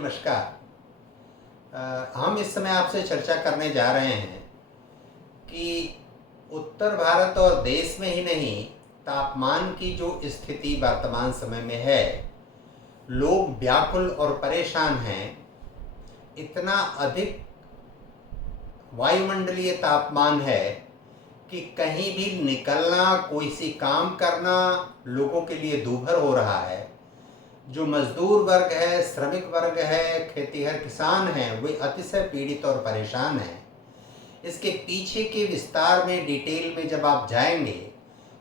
नमस्कार। हम इस समय आपसे चर्चा करने जा रहे हैं कि उत्तर भारत और देश में ही नहीं, तापमान की जो स्थिति वर्तमान समय में है, लोग व्याकुल और परेशान हैं। इतना अधिक वायुमंडलीय तापमान है कि कहीं भी निकलना, कोई सी काम करना लोगों के लिए दूभर हो रहा है। जो मजदूर वर्ग है, श्रमिक वर्ग है, खेतीहर किसान हैं, वे अतिशय पीड़ित और परेशान हैं। इसके पीछे के विस्तार में, डिटेल में जब आप जाएंगे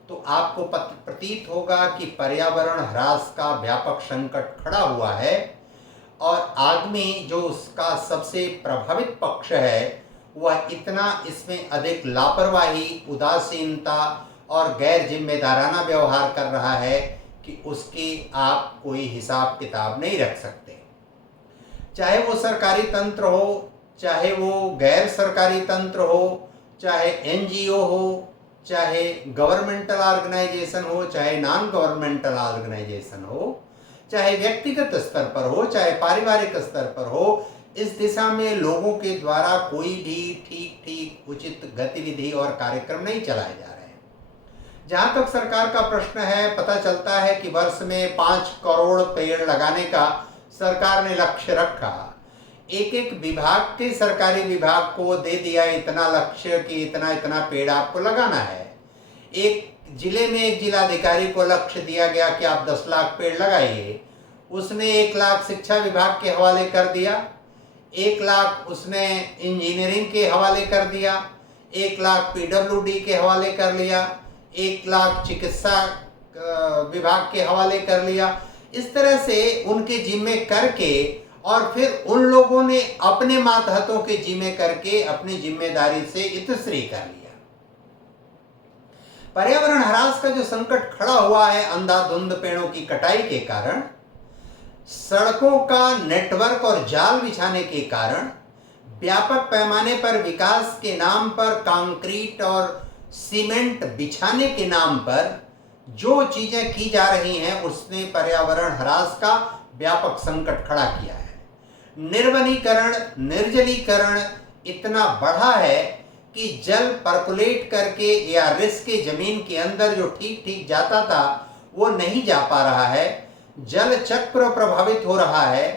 तो आपको प्रतीत होगा कि पर्यावरण ह्रास का व्यापक संकट खड़ा हुआ है और आदमी जो उसका सबसे प्रभावित पक्ष है, वह इतना इसमें अधिक लापरवाही, उदासीनता और गैर जिम्मेदाराना व्यवहार कर रहा है कि उसकी आप कोई हिसाब किताब नहीं रख सकते। चाहे वो सरकारी तंत्र हो, चाहे वो गैर सरकारी तंत्र हो, चाहे एनजीओ हो, चाहे गवर्नमेंटल ऑर्गेनाइजेशन हो, चाहे नॉन गवर्नमेंटल ऑर्गेनाइजेशन हो, चाहे व्यक्तिगत स्तर पर हो, चाहे पारिवारिक स्तर पर हो, इस दिशा में लोगों के द्वारा कोई भी ठीक उचित गतिविधि और कार्यक्रम नहीं चलाए जा रहे हैं। जहाँ तक सरकार का प्रश्न है, पता चलता है कि वर्ष में 5 करोड़ पेड़ लगाने का सरकार ने लक्ष्य रखा। एक विभाग के, सरकारी विभाग को दे दिया इतना लक्ष्य कि इतना इतना पेड़ आपको लगाना है। एक जिले में एक जिलाधिकारी को लक्ष्य दिया गया कि आप 10 लाख पेड़ लगाइए। उसने 1 लाख शिक्षा विभाग के हवाले कर दिया, 1 लाख उसने इंजीनियरिंग के हवाले कर दिया, 1 लाख पीडब्ल्यूडी के हवाले कर लिया, 1 लाख चिकित्सा विभाग के हवाले कर लिया। इस तरह से उनके जिम्मे करके और फिर उन लोगों ने अपने मातहतों के जिम्मे करके अपनी जिम्मेदारी से इतश्री कर लिया। पर्यावरण ह्रास का जो संकट खड़ा हुआ है अंधाधुंध पेड़ों की कटाई के कारण, सड़कों का नेटवर्क और जाल बिछाने के कारण, व्यापक पैमाने पर विकास के नाम पर कंक्रीट और सीमेंट बिछाने के नाम पर जो चीजें की जा रही हैं, उसने पर्यावरण ह्रास का व्यापक संकट खड़ा किया है। निर्वनीकरण, निर्जलीकरण इतना बढ़ा है कि जल परकुलेट करके या रिस के जमीन के अंदर जो ठीक जाता था वो नहीं जा पा रहा है। जल चक्र प्रभावित हो रहा है।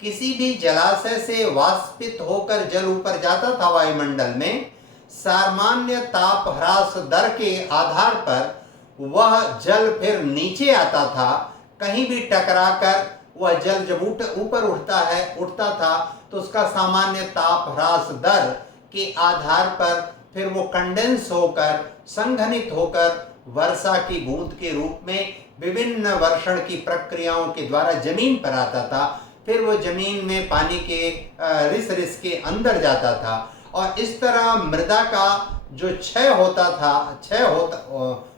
किसी भी जलाशय से वाष्पित होकर जल ऊपर जाता था वायुमंडल में, सामान्य ताप ह्रास दर के आधार पर वह जल फिर नीचे आता था। कहीं भी टकराकर वह जल जब ऊपर उठता था तो उसका सामान्य ताप ह्रास दर के आधार पर फिर वो कंडेंस होकर, संघनित होकर वर्षा की बूंद के रूप में विभिन्न वर्षण की प्रक्रियाओं के द्वारा जमीन पर आता था। फिर वो जमीन में पानी के रिस के अंदर जाता था और इस तरह मृदा का जो क्षय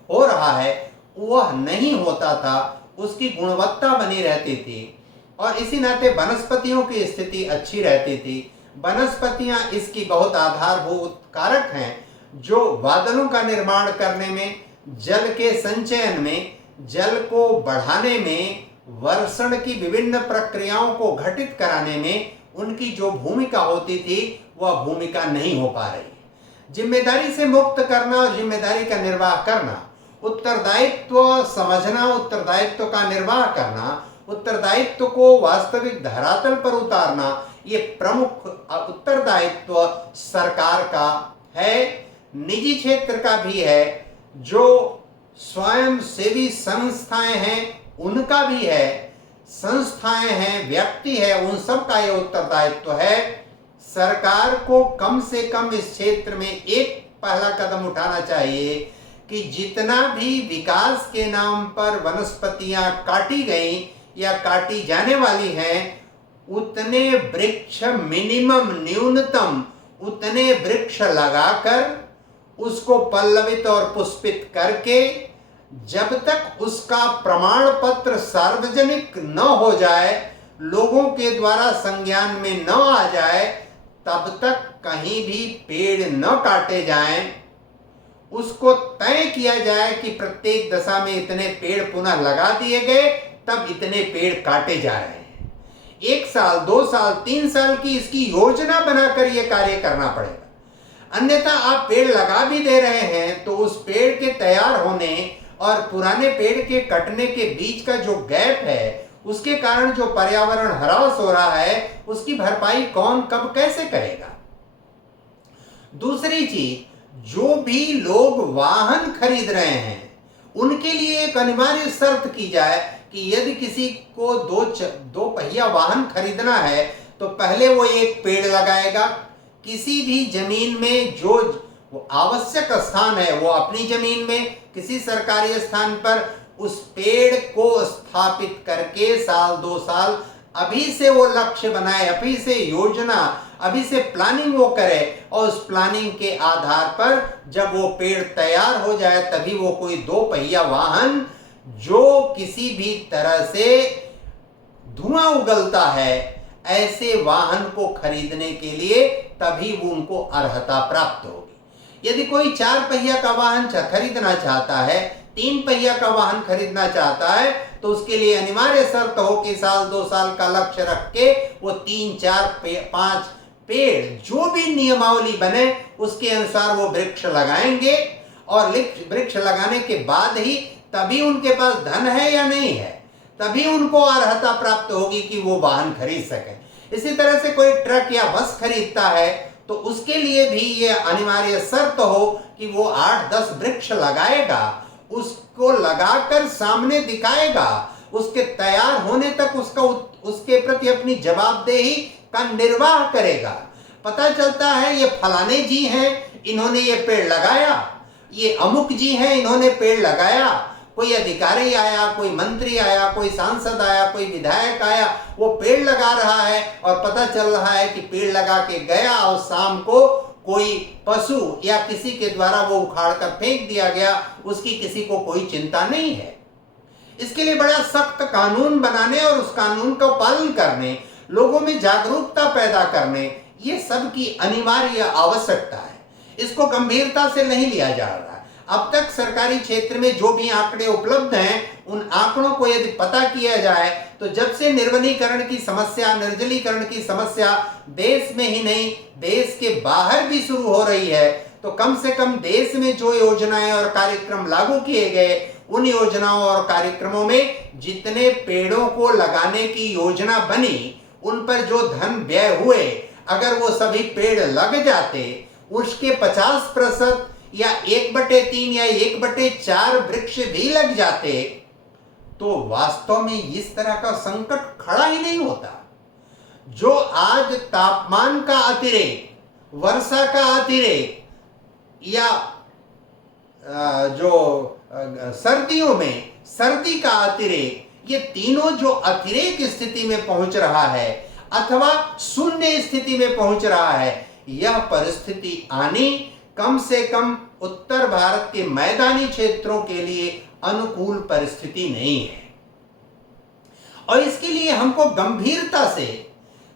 हो रहा है वह नहीं होता था, उसकी गुणवत्ता बनी रहती थी और इसी नाते वनस्पतियों की स्थिति अच्छी रहती थी। वनस्पतियां इसकी बहुत आधारभूत कारक हैं जो बादलों का निर्माण करने में, जल के संचयन में, जल को बढ़ाने में, वर्षण की विभिन्न प्रक्रियाओं को घटित कराने में उनकी जो भूमिका होती थी वह भूमिका नहीं हो पा रही। जिम्मेदारी से मुक्त करना और जिम्मेदारी का निर्वाह करना, उत्तरदायित्व समझना, उत्तरदायित्व का निर्वाह करना, उत्तरदायित्व को वास्तविक धरातल पर उतारना, ये प्रमुख उत्तरदायित्व सरकार का है, निजी क्षेत्र का भी है, जो स्वयं सेवी संस्थाएं हैं उनका भी है, संस्थाएं हैं, व्यक्ति है, उन सब का ये उत्तरदायित्व है। सरकार को कम से कम इस क्षेत्र में एक पहला कदम उठाना चाहिए कि जितना भी विकास के नाम पर वनस्पतियां काटी गई या काटी जाने वाली हैं, उतने वृक्ष मिनिमम, न्यूनतम उतने वृक्ष लगाकर उसको पल्लवित और पुष्पित करके जब तक उसका प्रमाण पत्र सार्वजनिक न हो जाए, लोगों के द्वारा संज्ञान में न आ जाए, तब तक कहीं भी पेड़ न काटे जाएं। उसको तय किया जाए कि प्रत्येक दशा में इतने पेड़ पुनः लगा दिए गए, तब इतने पेड़ काटे जा रहे हैं। 1 साल, 2 साल, 3 साल की इसकी योजना बनाकर यह कार्य करना पड़ेगा। अन्यथा आप पेड़ लगा भी दे रहे हैं तो उस पेड़ के तैयार होने और पुराने पेड़ के कटने के बीच का जो गैप है, उसके कारण जो पर्यावरण ह्रास हो रहा है, उसकी भरपाई कौन कब कैसे करेगा। दूसरी चीज, जो भी लोग वाहन खरीद रहे हैं उनके लिए एक अनिवार्य शर्त की जाए कि यदि किसी को दो पहिया वाहन खरीदना है तो पहले वो एक पेड़ लगाएगा। किसी भी जमीन में जो वो आवश्यक स्थान है वो अपनी जमीन में, किसी सरकारी स्थान पर उस पेड़ को स्थापित करके साल 2 साल अभी से वो लक्ष्य बनाए, अभी से योजना, अभी से प्लानिंग वो करे और उस प्लानिंग के आधार पर जब वो पेड़ तैयार हो जाए तभी वो कोई 2 पहिया वाहन जो किसी भी तरह से धुआं उगलता है ऐसे वाहन को खरीदने के लिए तभी वो उनको अर्हता प्राप्त होगी। यदि कोई 4 पहिया का वाहन खरीदना चाहता है, 3 पहिया का वाहन खरीदना चाहता है तो उसके लिए अनिवार्य शर्त हो कि साल 2 साल का लक्ष्य रख के वो 3, 4, 5 पेड़ जो भी नियमावली बने उसके अनुसार वो वृक्ष लगाएंगे और वृक्ष लगाने के बाद ही तभी उनके पास धन है या नहीं है, तभी उनको अर्हता प्राप्त होगी कि वो वाहन खरीद सकें। इसी तरह से कोई ट्रक या बस खरीदता है तो उसके लिए भी ये अनिवार्य शर्त हो कि वो 8-10 वृक्ष लगाएगा, उसको लगाकर सामने दिखाएगा, उसके तैयार होने तक उसके प्रति अपनी जवाबदेही का निर्वाह करेगा। पता चलता है ये फलाने जी हैं, इन्होंने ये पेड़ लगाया, ये अमुक जी हैं, इन्होंने पेड़ लगाया। कोई अधिकारी आया, कोई मंत्री आया, कोई सांसद आया, कोई विधायक आया, वो पेड़ लगा रहा है और पता चल रहा है कि पेड़ लगा के गया और शाम को कोई पशु या किसी के द्वारा वो उखाड़ कर फेंक दिया गया, उसकी किसी को कोई चिंता नहीं है। इसके लिए बड़ा सख्त कानून बनाने और उस कानून का पालन करने, लोगों में जागरूकता पैदा करने, ये सब की अनिवार्य आवश्यकता है। इसको गंभीरता से नहीं लिया जा रहा है। अब तक सरकारी क्षेत्र में जो भी आंकड़े उपलब्ध हैं उन आंकड़ों को यदि पता किया जाए तो जब से निर्वनीकरण की समस्या, निर्जलीकरण की समस्या देश में ही नहीं देश के बाहर भी शुरू हो रही है, तो कम से कम देश में जो योजनाएं और कार्यक्रम लागू किए गए उन योजनाओं और कार्यक्रमों में जितने पेड़ों को लगाने की योजना बनी उन पर जो धन व्यय हुए, अगर वो सभी पेड़ लग जाते, उसके 50% या 1/3 या 1/4 वृक्ष भी लग जाते तो वास्तव में इस तरह का संकट खड़ा ही नहीं होता। जो आज तापमान का अतिरेक, वर्षा का अतिरेक या जो सर्दियों में सर्दी का अतिरेक, ये तीनों जो अतिरेक स्थिति में पहुंच रहा है अथवा शून्य स्थिति में पहुंच रहा है, यह परिस्थिति आनी कम से कम उत्तर भारत के मैदानी क्षेत्रों के लिए अनुकूल परिस्थिति नहीं है। और इसके लिए हमको गंभीरता से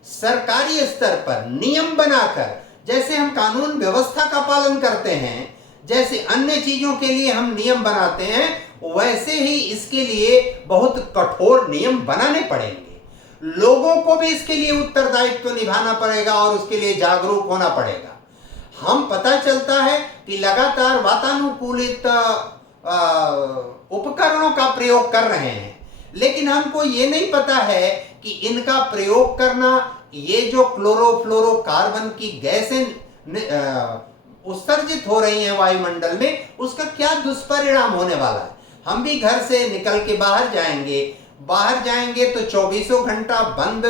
सरकारी स्तर पर नियम बनाकर, जैसे हम कानून व्यवस्था का पालन करते हैं, जैसे अन्य चीजों के लिए हम नियम बनाते हैं, वैसे ही इसके लिए बहुत कठोर नियम बनाने पड़ेंगे। लोगों को भी इसके लिए उत्तरदायित्व निभाना पड़ेगा और उसके लिए जागरूक होना पड़ेगा। हम पता चलता है कि लगातार वातानुकूलित उपकरणों का प्रयोग कर रहे हैं, लेकिन हमको ये नहीं पता है कि इनका प्रयोग करना, ये जो क्लोरोफ्लोरोकार्बन की गैसें उत्सर्जित हो रही हैं वायुमंडल में, उसका क्या दुष्परिणाम होने वाला है। हम भी घर से निकल के बाहर जाएंगे तो 24 घंटा बंद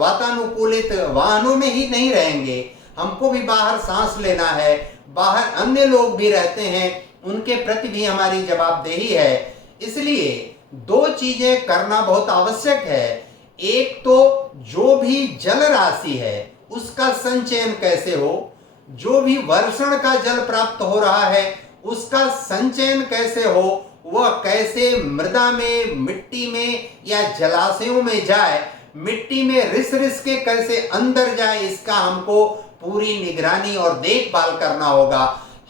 वातानुकूलित वाहनों में ही नहीं रहेंगे, हमको भी बाहर सांस लेना है, बाहर अन्य लोग भी रहते हैं, उनके प्रति भी हमारी जवाबदेही है। इसलिए 2 चीजें करना बहुत आवश्यक है। एक तो जो भी जल राशि है उसका संचयन कैसे हो, जो भी वर्षण का जल प्राप्त हो रहा है उसका संचयन कैसे हो, वह कैसे मृदा में, मिट्टी में या जलाशयों में जाए, मिट्टी में रिस के कैसे अंदर जाए, इसका हमको पूरी निगरानी और देखभाल करना होगा।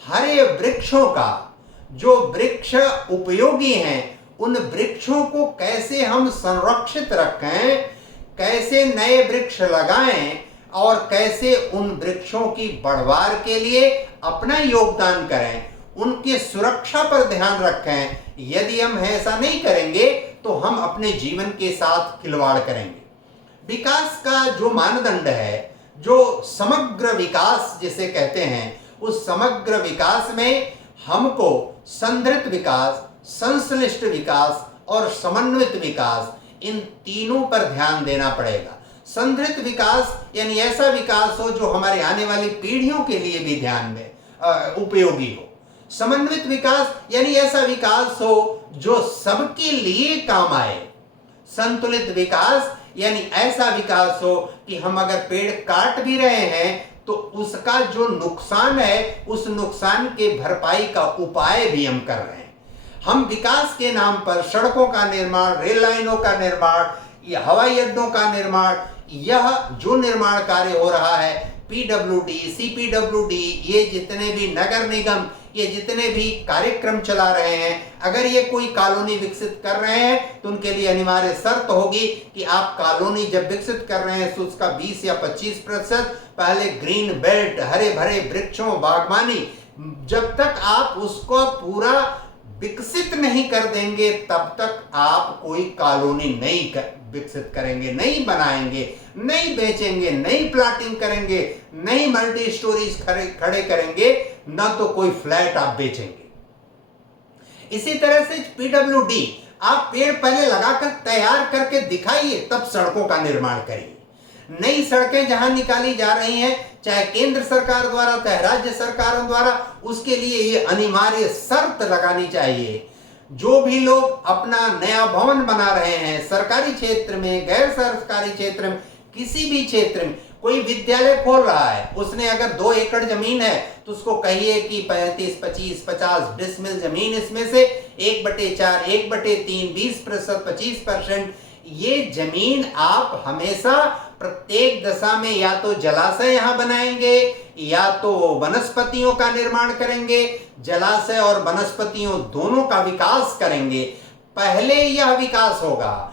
हरे वृक्षों का, जो वृक्ष उपयोगी हैं, उन वृक्षों को कैसे हम संरक्षित रखें, कैसे नए वृक्ष लगाएं और कैसे उन वृक्षों की बढ़वार के लिए अपना योगदान करें, उनकी सुरक्षा पर ध्यान रखें। यदि हम ऐसा नहीं करेंगे तो हम अपने जीवन के साथ खिलवाड़ करेंगे। विकास का जो मानदंड है, जो समग्र विकास जिसे कहते हैं, उस समग्र विकास में हमको संतृप्त विकास, संश्लिष्ट विकास और समन्वित विकास, इन तीनों पर ध्यान देना पड़ेगा। संतृप्त विकास यानी ऐसा विकास हो जो हमारे आने वाली पीढ़ियों के लिए भी ध्यान में उपयोगी हो। समन्वित विकास यानी ऐसा विकास हो जो सबके लिए काम आए। संतुलित विकास यानी ऐसा विकास हो कि हम अगर पेड़ काट भी रहे हैं तो उसका जो नुकसान है, उस नुकसान के भरपाई का उपाय भी हम कर रहे हैं। हम विकास के नाम पर सड़कों का निर्माण, रेल लाइनों का निर्माण, या हवाई अड्डों का निर्माण, यह जो निर्माण कार्य हो रहा है, पीडब्ल्यूडी, सीपीडब्ल्यूडी, ये जितने भी नगर निगम, ये जितने भी कार्यक्रम चला रहे हैं, अगर ये कोई कॉलोनी विकसित कर रहे हैं तो उनके लिए अनिवार्य शर्त होगी कि आप कॉलोनी जब विकसित कर रहे हैं तो उसका 20 या 25% पहले ग्रीन बेल्ट, हरे भरे वृक्षों, बागवानी, जब तक आप उसको पूरा विकसित नहीं कर देंगे तब तक आप कोई कॉलोनी नहीं विकसित करेंगे, नहीं बनाएंगे, नहीं बेचेंगे, नहीं प्लाटिंग करेंगे, नहीं मल्टी स्टोरीज खड़े करेंगे, ना तो कोई फ्लैट आप बेचेंगे। इसी तरह से पीडब्ल्यूडी, आप पेड़ पहले लगाकर तैयार करके दिखाइए, तब सड़कों का निर्माण करिए। नई सड़कें जहां निकाली जा रही हैं, चाहे केंद्र सरकार द्वारा चाहे राज्य सरकारों द्वारा, उसके लिए ये अनिवार्य शर्त लगानी चाहिए। जो भी लोग अपना नया भवन बना रहे हैं, सरकारी क्षेत्र में, गैर सरकारी क्षेत्र में, किसी भी क्षेत्र में, कोई विद्यालय खोल रहा है, उसने अगर 2 एकड़ जमीन है तो उसको कहिए कि 35, 25, 50 डिसमिल जमीन, इसमें से 1/4, 1/3, 20%, 25%, ये जमीन आप हमेशा प्रत्येक दशा में या तो जलाशय यहां बनाएंगे या तो वनस्पतियों का निर्माण करेंगे, जलाशय और वनस्पतियों दोनों का विकास करेंगे। पहले यह विकास होगा,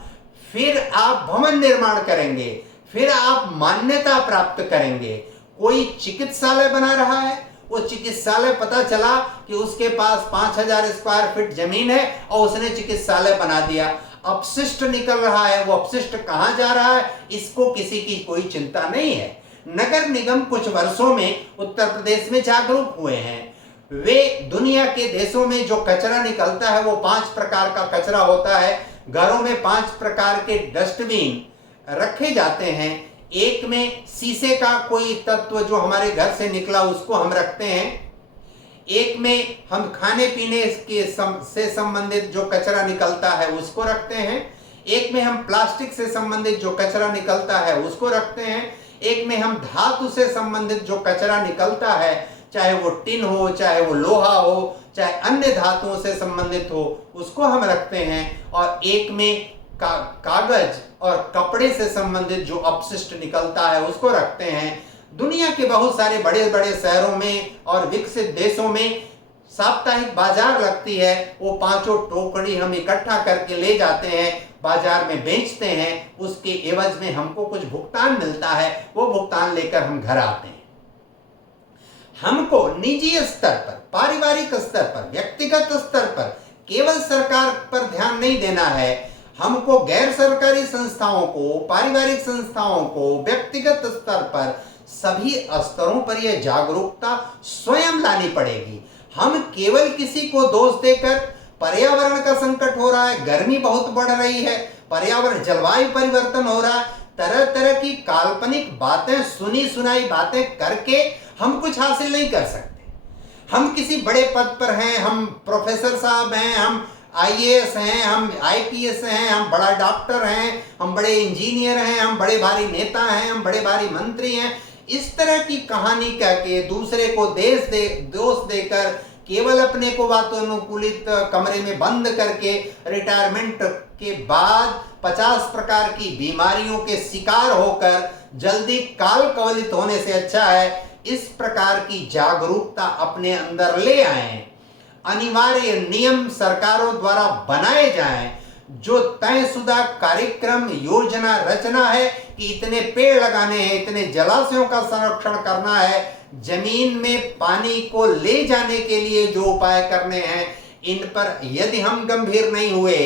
फिर आप भवन निर्माण करेंगे, फिर आप मान्यता प्राप्त करेंगे। कोई चिकित्सालय बना रहा है, वो चिकित्सालय पता चला कि उसके पास 5000 स्क्वायर फीट जमीन है और उसने चिकित्सालय बना दिया, अपशिष्ट निकल रहा है, वो अपशिष्ट कहां जा रहा है इसको किसी की कोई चिंता नहीं है। नगर निगम कुछ वर्षों में उत्तर प्रदेश में जागरूक हुए हैं। वे दुनिया के देशों में जो कचरा निकलता है वो 5 प्रकार का कचरा होता है। घरों में 5 प्रकार के डस्टबिन रखे जाते हैं। एक में शीशे का कोई तत्व जो हमारे घर से निकला उसको हम रखते हैं, एक में हम खाने पीने से संबंधित जो कचरा निकलता है उसको रखते हैं, एक में हम प्लास्टिक से संबंधित जो कचरा निकलता है उसको रखते हैं, एक में हम धातु से संबंधित जो कचरा निकलता है, चाहे वो टिन हो, चाहे वो लोहा हो, चाहे अन्य धातुओं से संबंधित हो, उसको हम रखते हैं, और एक में कागज और कपड़े से संबंधित जो अपशिष्ट निकलता है उसको रखते हैं। दुनिया के बहुत सारे बड़े बड़े शहरों में और विकसित देशों में साप्ताहिक बाजार लगती है, वो 5 टोकरी हम इकट्ठा करके ले जाते हैं, बाजार में बेचते हैं, उसके एवज में हमको कुछ भुगतान मिलता है, वो भुगतान लेकर हम घर आते हैं। हमको निजी स्तर पर, पारिवारिक स्तर पर, व्यक्तिगत स्तर पर, केवल सरकार पर ध्यान नहीं देना है, हमको गैर सरकारी संस्थाओं को, पारिवारिक संस्थाओं को, व्यक्तिगत स्तर पर, सभी स्तरों पर यह जागरूकता स्वयं लानी पड़ेगी। हम केवल किसी को दोष देकर, पर्यावरण का संकट हो रहा है, गर्मी बहुत बढ़ रही है, पर्यावरण जलवायु परिवर्तन हो रहा है, तरह तरह की काल्पनिक बातें, सुनी सुनाई बातें करके हम कुछ हासिल नहीं कर सकते। हम किसी बड़े पद पर हैं, हम प्रोफेसर साहब हैं, हम आईएएस हैं, हम आईपीएस हैं, हम बड़ा डॉक्टर हैं, हम बड़े इंजीनियर हैं, हम बड़े भारी नेता हैं, हम बड़े भारी मंत्री हैं, इस तरह की कहानी कह के दूसरे को दोष देकर, केवल अपने को वातानुकूलित कमरे में बंद करके रिटायरमेंट के बाद 50 प्रकार की बीमारियों के शिकार होकर जल्दी काल कवलित होने से अच्छा है इस प्रकार की जागरूकता अपने अंदर ले आएं। अनिवार्य नियम सरकारों द्वारा बनाए जाएं जो तयशुदा कार्यक्रम योजना रचना है कि इतने पेड़ लगाने हैं, इतने जलाशयों का संरक्षण करना है, जमीन में पानी को ले जाने के लिए जो उपाय करने हैं, इन पर यदि हम गंभीर नहीं हुए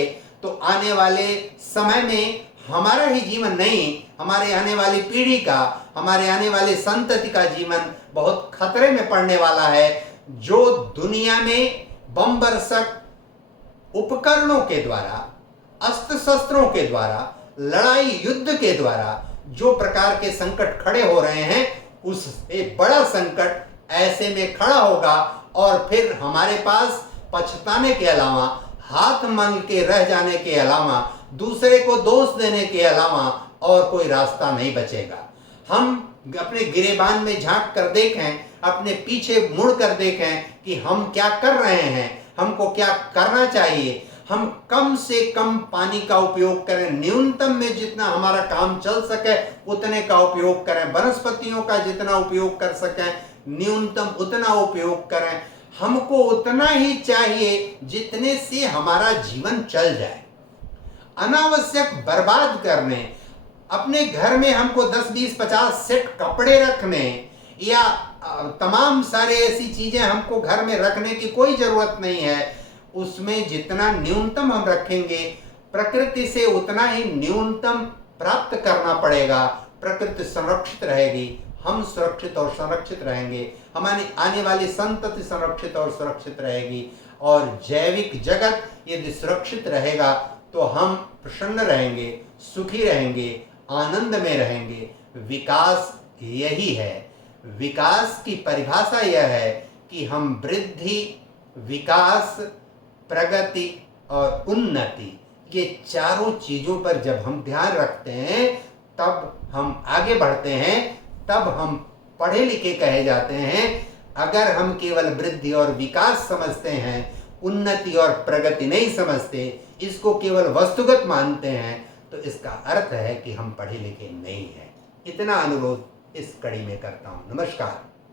तो आने वाले समय में हमारा ही जीवन नहीं, हमारे आने वाली पीढ़ी का, हमारे आने वाली संतति का जीवन बहुत खतरे में पड़ने वाला है। जो दुनिया में बम बरसक उपकरणों के द्वारा, अस्त्र शस्त्रों के द्वारा, लड़ाई युद्ध के द्वारा जो प्रकार के संकट खड़े हो रहे हैं, उससे बड़ा संकट ऐसे में खड़ा होगा और फिर हमारे पास पछताने के अलावा, हाथ मल के रह जाने के अलावा, दूसरे को दोष देने के अलावा और कोई रास्ता नहीं बचेगा। हम अपने गिरेबान में झांक कर देखें, अपने पीछे मुड़ कर देखें कि हम क्या कर रहे हैं, हमको क्या करना चाहिए। हम कम से कम पानी का उपयोग करें, न्यूनतम में जितना हमारा काम चल सके उतने का उपयोग करें, वनस्पतियों का जितना उपयोग कर सकें न्यूनतम उतना उपयोग करें। हमको उतना ही चाहिए जितने से हमारा जीवन चल जाए। अनावश्यक बर्बाद करने, अपने घर में हमको 10, 20, 50 सेट कपड़े रखने या तमाम सारे ऐसी चीजें हमको घर में रखने की कोई जरूरत नहीं है। उसमें जितना न्यूनतम हम रखेंगे, प्रकृति से उतना ही न्यूनतम प्राप्त करना पड़ेगा। प्रकृति संरक्षित रहेगी, हम सुरक्षित और संरक्षित रहेंगे, हमारी आने वाली संतति संरक्षित और सुरक्षित रहेगी। और जैविक जगत यदि सुरक्षित रहेगा तो हम प्रसन्न रहेंगे, सुखी रहेंगे, आनंद में रहेंगे। विकास यही है। विकास की परिभाषा यह है कि हम वृद्धि, विकास, प्रगति और उन्नति, ये चारों चीजों पर जब हम ध्यान रखते हैं तब हम आगे बढ़ते हैं, तब हम पढ़े लिखे कहे जाते हैं। अगर हम केवल वृद्धि और विकास समझते हैं, उन्नति और प्रगति नहीं समझते, इसको केवल वस्तुगत मानते हैं, तो इसका अर्थ है कि हम पढ़े लिखे नहीं हैं। इतना अनुरोध इस कड़ी में करता हूं। नमस्कार।